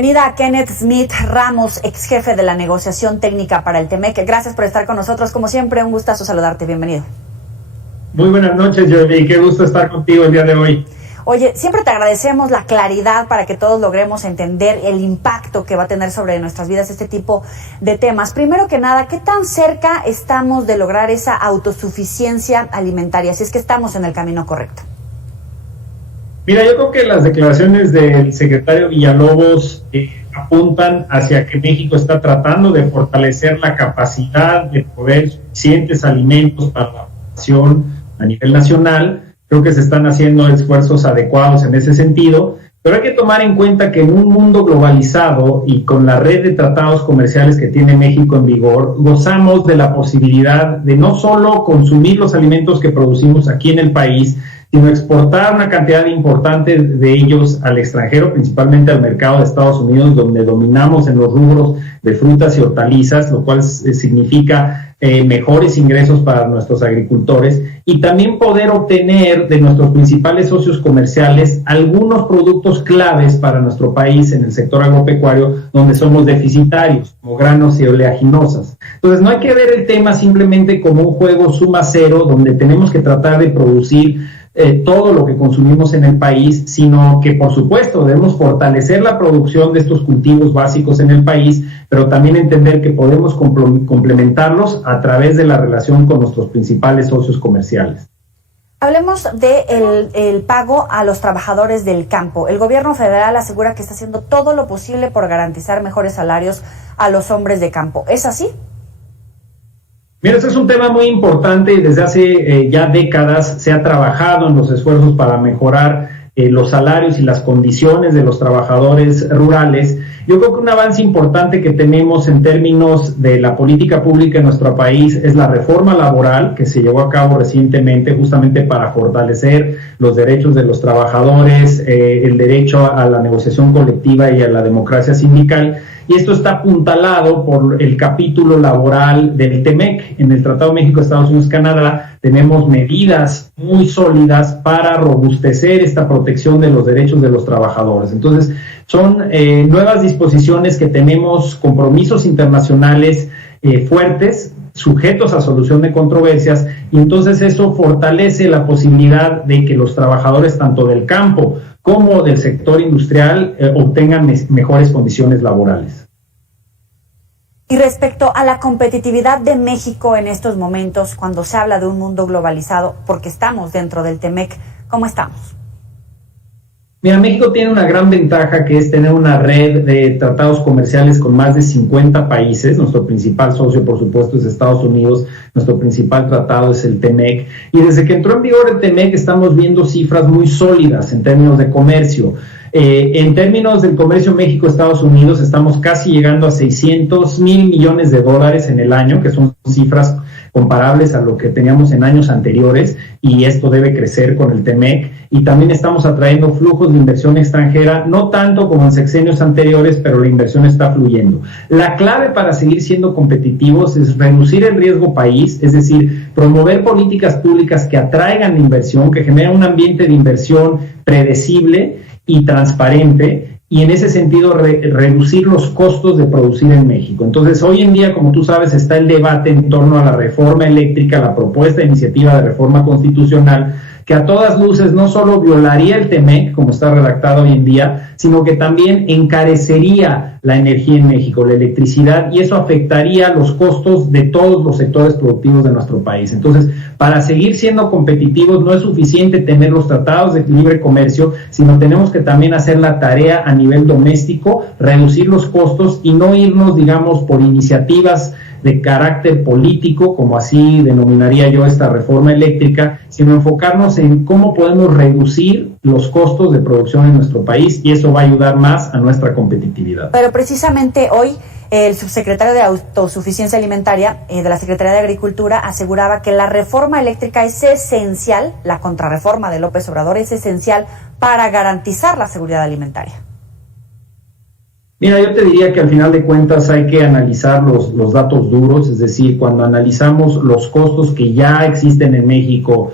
Bienvenida a Kenneth Smith Ramos, ex jefe de la negociación técnica para el TEMEC. Gracias por estar con nosotros. Como siempre, un gustazo saludarte. Bienvenido. Muy buenas noches, Jordi. Qué gusto estar contigo el día de hoy. Oye, siempre te agradecemos la claridad para que todos logremos entender el impacto que va a tener sobre nuestras vidas este tipo de temas. Primero que nada, ¿qué tan cerca estamos de lograr esa autosuficiencia alimentaria? Si es que estamos en el camino correcto. Mira, yo creo que las declaraciones del secretario Villalobos apuntan hacia que México está tratando de fortalecer la capacidad de proveer suficientes alimentos para la población a nivel nacional. Creo que se están haciendo esfuerzos adecuados en ese sentido, pero hay que tomar en cuenta que en un mundo globalizado y con la red de tratados comerciales que tiene México en vigor, gozamos de la posibilidad de no solo consumir los alimentos que producimos aquí en el país, sino exportar una cantidad importante de ellos al extranjero, principalmente al mercado de Estados Unidos, donde dominamos en los rubros de frutas y hortalizas, lo cual significa mejores ingresos para nuestros agricultores, y también poder obtener de nuestros principales socios comerciales algunos productos claves para nuestro país en el sector agropecuario, donde somos deficitarios, como granos y oleaginosas. Entonces no hay que ver el tema simplemente como un juego suma cero, donde tenemos que tratar de producir todo lo que consumimos en el país, sino que por supuesto debemos fortalecer la producción de estos cultivos básicos en el país, pero también entender que podemos complementarlos a través de la relación con nuestros principales socios comerciales. Hablemos del pago a los trabajadores del campo. El gobierno federal asegura que está haciendo todo lo posible por garantizar mejores salarios a los hombres de campo. ¿Es así? Mira, este es un tema muy importante y desde hace ya décadas se ha trabajado en los esfuerzos para mejorar los salarios y las condiciones de los trabajadores rurales. Yo creo que un avance importante que tenemos en términos de la política pública en nuestro país es la reforma laboral que se llevó a cabo recientemente justamente para fortalecer los derechos de los trabajadores, el derecho a la negociación colectiva y a la democracia sindical. Y esto está apuntalado por el capítulo laboral del TEMEC. En el Tratado México-Estados Unidos-Canadá tenemos medidas muy sólidas para robustecer esta protección de los derechos de los trabajadores. Entonces, son nuevas disposiciones que tenemos, compromisos internacionales fuertes, sujetos a solución de controversias, y entonces eso fortalece la posibilidad de que los trabajadores tanto del campo como del sector industrial obtengan mejores condiciones laborales. Y respecto a la competitividad de México en estos momentos, cuando se habla de un mundo globalizado, porque estamos dentro del TEMEC, ¿cómo estamos? Mira, México tiene una gran ventaja, que es tener una red de tratados comerciales con más de 50 países. Nuestro principal socio, por supuesto, es Estados Unidos. Nuestro principal tratado es el TEMEC. Y desde que entró en vigor el TEMEC estamos viendo cifras muy sólidas en términos de comercio. En términos del comercio México-Estados Unidos, estamos casi llegando a 600,000 millones de dólares en el año, que son cifras comparables a lo que teníamos en años anteriores, y esto debe crecer con el TEMEC. Y también estamos atrayendo flujos de inversión extranjera, no tanto como en sexenios anteriores, pero la inversión está fluyendo. La clave para seguir siendo competitivos es reducir el riesgo país, es decir, promover políticas públicas que atraigan inversión, que generen un ambiente de inversión predecible y transparente, y en ese sentido reducir los costos de producir en México. Entonces, hoy en día, como tú sabes, está el debate en torno a la reforma eléctrica, la propuesta de iniciativa de reforma constitucional, que a todas luces no solo violaría el TEMEC, como está redactado hoy en día, sino que también encarecería la energía en México, la electricidad, y eso afectaría los costos de todos los sectores productivos de nuestro país. Entonces, para seguir siendo competitivos no es suficiente tener los tratados de libre comercio, sino tenemos que también hacer la tarea a nivel doméstico, reducir los costos y no irnos, digamos, por iniciativas de carácter político, como así denominaría yo esta reforma eléctrica, sino enfocarnos en cómo podemos reducir los costos de producción en nuestro país, y eso va a ayudar más a nuestra competitividad. Pero precisamente hoy el subsecretario de Autosuficiencia Alimentaria de la Secretaría de Agricultura aseguraba que la reforma eléctrica es esencial, la contrarreforma de López Obrador es esencial para garantizar la seguridad alimentaria. Mira, yo te diría que al final de cuentas hay que analizar los datos duros, es decir, cuando analizamos los costos que ya existen en México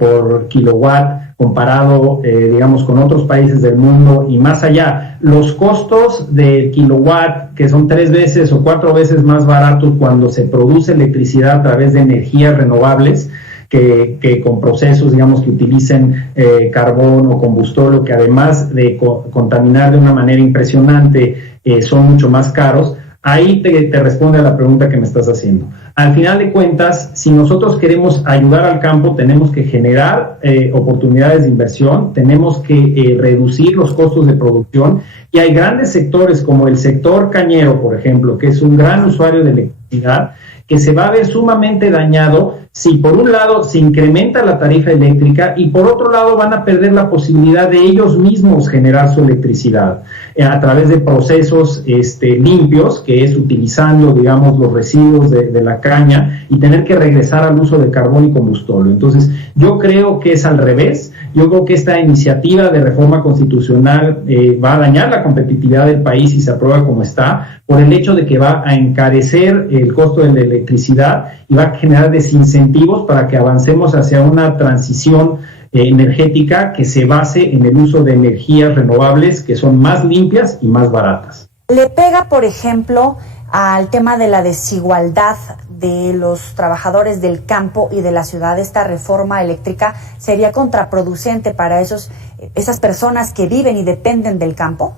por kilowatt comparado, digamos, con otros países del mundo y más allá, los costos de kilowatt que son 3 veces o 4 veces más baratos cuando se produce electricidad a través de energías renovables, que con procesos, digamos, que utilicen carbón o combustóleo, que además de contaminar de una manera impresionante, son mucho más caros. Ahí te responde a la pregunta que me estás haciendo. Al final de cuentas, si nosotros queremos ayudar al campo, tenemos que generar oportunidades de inversión, tenemos que reducir los costos de producción, y hay grandes sectores como el sector cañero, por ejemplo, que es un gran usuario de electricidad, que se va a ver sumamente dañado si por un lado se incrementa la tarifa eléctrica y por otro lado van a perder la posibilidad de ellos mismos generar su electricidad a través de procesos limpios, que es utilizando, digamos, los residuos de la caña y tener que regresar al uso de carbón y combustóleo. Entonces, yo creo que es al revés. Yo creo que esta iniciativa de reforma constitucional va a dañar la competitividad del país si se aprueba como está, por el hecho de que va a encarecer el costo de la electricidad y va a generar desincentivos para que avancemos hacia una transición energética que se base en el uso de energías renovables que son más limpias y más baratas. ¿Le pega, por ejemplo, al tema de la desigualdad de los trabajadores del campo y de la ciudad? ¿Esta reforma eléctrica sería contraproducente para esas personas que viven y dependen del campo?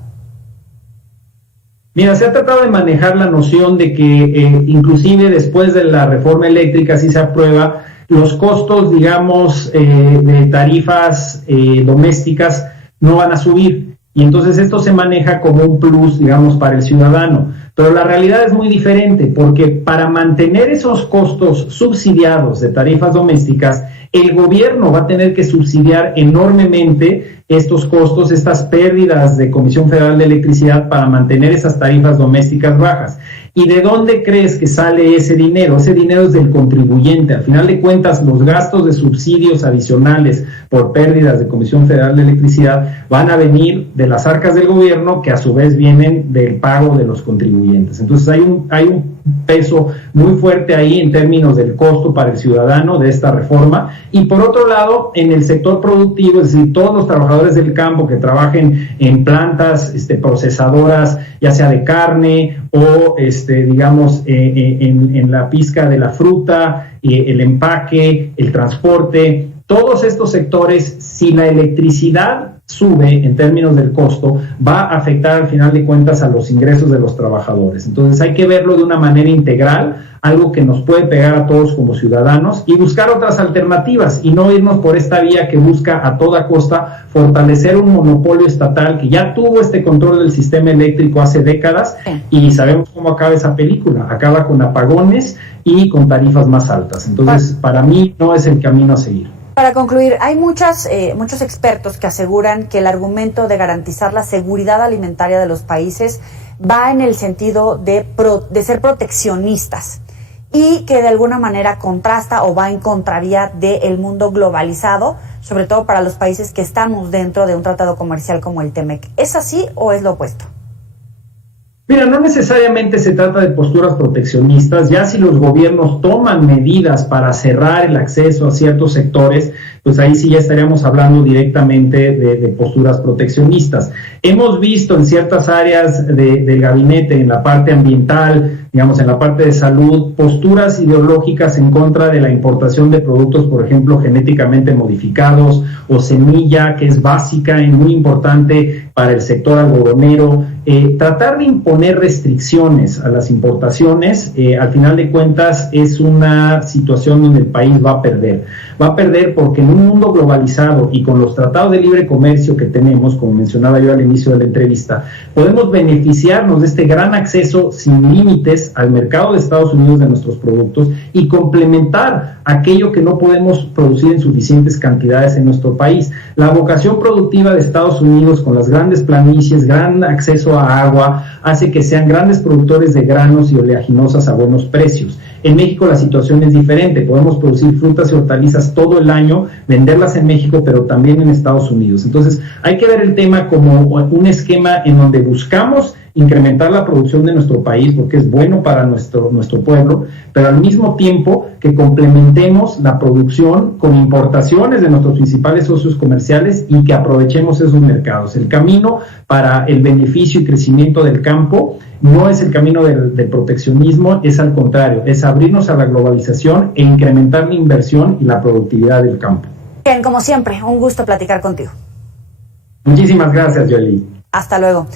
Mira, se ha tratado de manejar la noción de que inclusive después de la reforma eléctrica, si se aprueba, los costos, digamos, de tarifas domésticas no van a subir. Y entonces esto se maneja como un plus, digamos, para el ciudadano. Pero la realidad es muy diferente, porque para mantener esos costos subsidiados de tarifas domésticas, el gobierno va a tener que subsidiar enormemente estos costos, estas pérdidas de Comisión Federal de Electricidad para mantener esas tarifas domésticas bajas. ¿Y de dónde crees que sale ese dinero? Ese dinero es del contribuyente. Al final de cuentas, los gastos de subsidios adicionales por pérdidas de Comisión Federal de Electricidad van a venir de las arcas del gobierno, que a su vez vienen del pago de los contribuyentes. Entonces hay un peso muy fuerte ahí en términos del costo para el ciudadano de esta reforma. Y por otro lado, en el sector productivo, es decir, todos los trabajadores del campo que trabajen en plantas procesadoras, ya sea de carne o digamos en la pizca de la fruta, el empaque, el transporte, todos estos sectores, si la electricidad sube en términos del costo, va a afectar al final de cuentas a los ingresos de los trabajadores. Entonces hay que verlo de una manera integral, algo que nos puede pegar a todos como ciudadanos, y buscar otras alternativas y no irnos por esta vía que busca a toda costa fortalecer un monopolio estatal que ya tuvo este control del sistema eléctrico hace décadas, y sabemos cómo acaba esa película. Acaba con apagones y con tarifas más altas. Entonces, para mí no es el camino a seguir. Para concluir, hay muchos expertos que aseguran que el argumento de garantizar la seguridad alimentaria de los países va en el sentido de ser proteccionistas y que de alguna manera contrasta o va en contravía del mundo globalizado, sobre todo para los países que estamos dentro de un tratado comercial como el TEMEC. ¿Es así o es lo opuesto? Mira, no necesariamente se trata de posturas proteccionistas. Ya si los gobiernos toman medidas para cerrar el acceso a ciertos sectores, pues ahí sí ya estaríamos hablando directamente de posturas proteccionistas. Hemos visto en ciertas áreas del gabinete, en la parte ambiental, digamos, en la parte de salud, posturas ideológicas en contra de la importación de productos, por ejemplo, genéticamente modificados o semilla, que es básica y muy importante para el sector algodonero. Tratar de imponer restricciones a las importaciones, al final de cuentas, es una situación donde el país va a perder. Va a perder porque en un mundo globalizado y con los tratados de libre comercio que tenemos, como mencionaba yo al inicio de la entrevista, podemos beneficiarnos de este gran acceso sin límites al mercado de Estados Unidos de nuestros productos y complementar aquello que no podemos producir en suficientes cantidades en nuestro país. La vocación productiva de Estados Unidos, con las grandes planicies, gran acceso a agua, hace que sean grandes productores de granos y oleaginosas a buenos precios. En México la situación es diferente, podemos producir frutas y hortalizas todo el año, venderlas en México, pero también en Estados Unidos. Entonces hay que ver el tema como un esquema en donde buscamos incrementar la producción de nuestro país porque es bueno para nuestro pueblo, pero al mismo tiempo que complementemos la producción con importaciones de nuestros principales socios comerciales y que aprovechemos esos mercados. El camino para el beneficio y crecimiento del campo no es el camino del proteccionismo, es al contrario, es abrirnos a la globalización e incrementar la inversión y la productividad del campo. Bien, como siempre, un gusto platicar contigo. Muchísimas gracias, Yoli. Hasta luego.